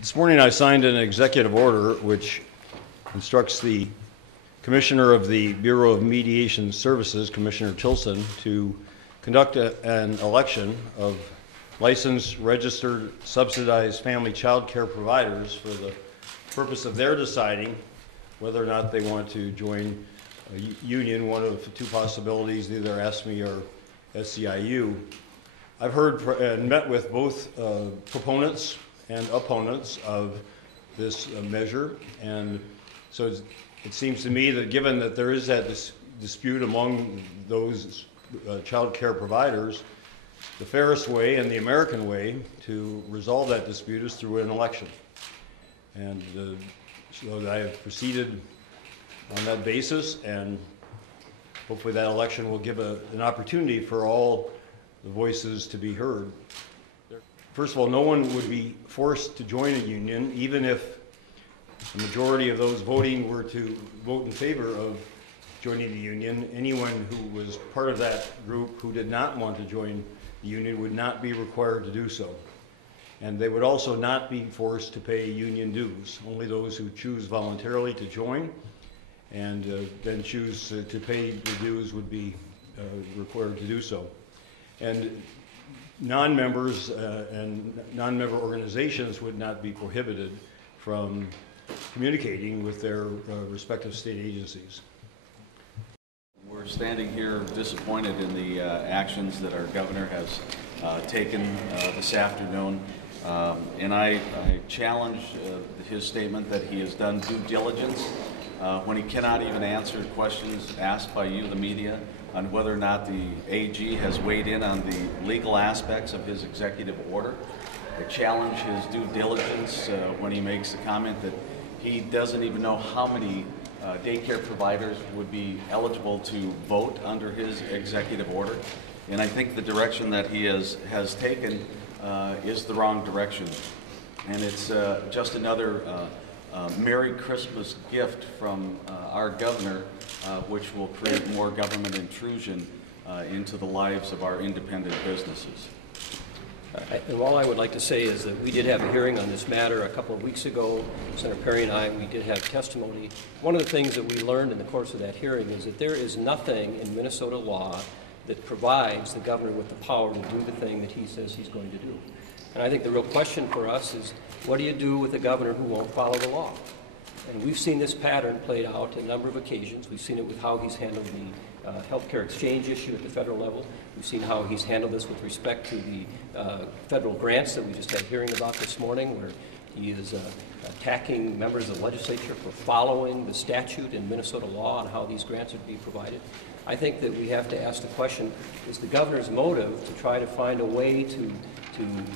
This morning I signed an executive order which instructs the Commissioner of the Bureau of Mediation Services, Commissioner Tilson, to conduct an election of licensed, registered, subsidized family child care providers for the purpose of their deciding whether or not they want to join a union, one of two possibilities, either ASME or SEIU. I've heard and met with both proponents and opponents of this measure, and so it seems to me that given that there is that dispute among those child care providers, the fairest way and the American way to resolve that dispute is through an election. And so I have proceeded on that basis, and hopefully that election will give an opportunity for all the voices to be heard. First of all, no one would be forced to join a union, even if the majority of those voting were to vote in favor of joining the union. Anyone who was part of that group who did not want to join the union would not be required to do so. And they would also not be forced to pay union dues. Only those who choose voluntarily to join and then choose to pay the dues would be required to do so. And non-members and non-member organizations would not be prohibited from communicating with their respective state agencies. We're standing here disappointed in the actions that our governor has taken this afternoon, and I challenge his statement that he has done due diligence when he cannot even answer questions asked by you, the media, on whether or not the AG has weighed in on the legal aspects of his executive order. I challenge his due diligence when he makes the comment that he doesn't even know how many daycare providers would be eligible to vote under his executive order. And I think the direction that he has taken is the wrong direction. And it's just another Merry Christmas gift from our governor, which will create more government intrusion into the lives of our independent businesses. And all I would like to say is that we did have a hearing on this matter a couple of weeks ago. Senator Perry and I, we did have testimony. One of the things that we learned in the course of that hearing is that there is nothing in Minnesota law that provides the governor with the power to do the thing that he says he's going to do. And I think the real question for us is, what do you do with a governor who won't follow the law? And we've seen this pattern played out a number of occasions. We've seen it with how he's handled the health care exchange issue at the federal level. We've seen how he's handled this with respect to the federal grants that we just had hearing about this morning, where he is attacking members of the legislature for following the statute in Minnesota law on how these grants are to be provided. I think that we have to ask the question, is the governor's motive to try to find a way to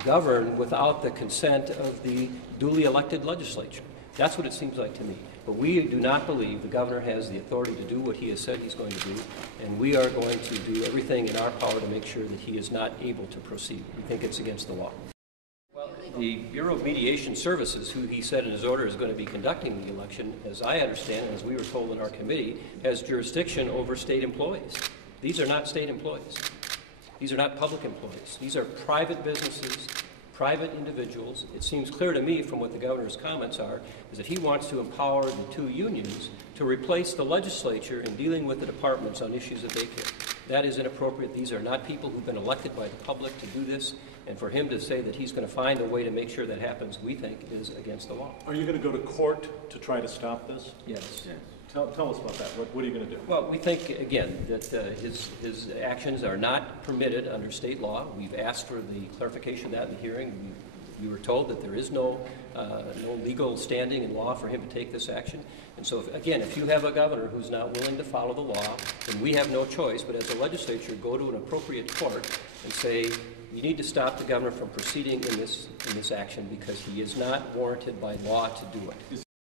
govern without the consent of the duly elected legislature? That's what it seems like to me. But we do not believe the governor has the authority to do what he has said he's going to do, and we are going to do everything in our power to make sure that he is not able to proceed. We think it's against the law. Well, the Bureau of Mediation Services, who he said in his order is going to be conducting the election, as I understand, as we were told in our committee, has jurisdiction over state employees. These are not state employees. These are not public employees. These are private businesses, private individuals. It seems clear to me from what the governor's comments are, is that he wants to empower the two unions to replace the legislature in dealing with the departments on issues of daycare. That is inappropriate. These are not people who've been elected by the public to do this, and for him to say that he's going to find a way to make sure that happens, we think is against the law. Are you going to go to court to try to stop this? Yes. Yeah. Tell us about that. What are you going to do? Well, we think, again, that his actions are not permitted under state law. We've asked for the clarification of that in the hearing. We were told that there is no legal standing in law for him to take this action. And so, if you have a governor who's not willing to follow the law, then we have no choice but as a legislature go to an appropriate court and say, you need to stop the governor from proceeding in this action because he is not warranted by law to do it.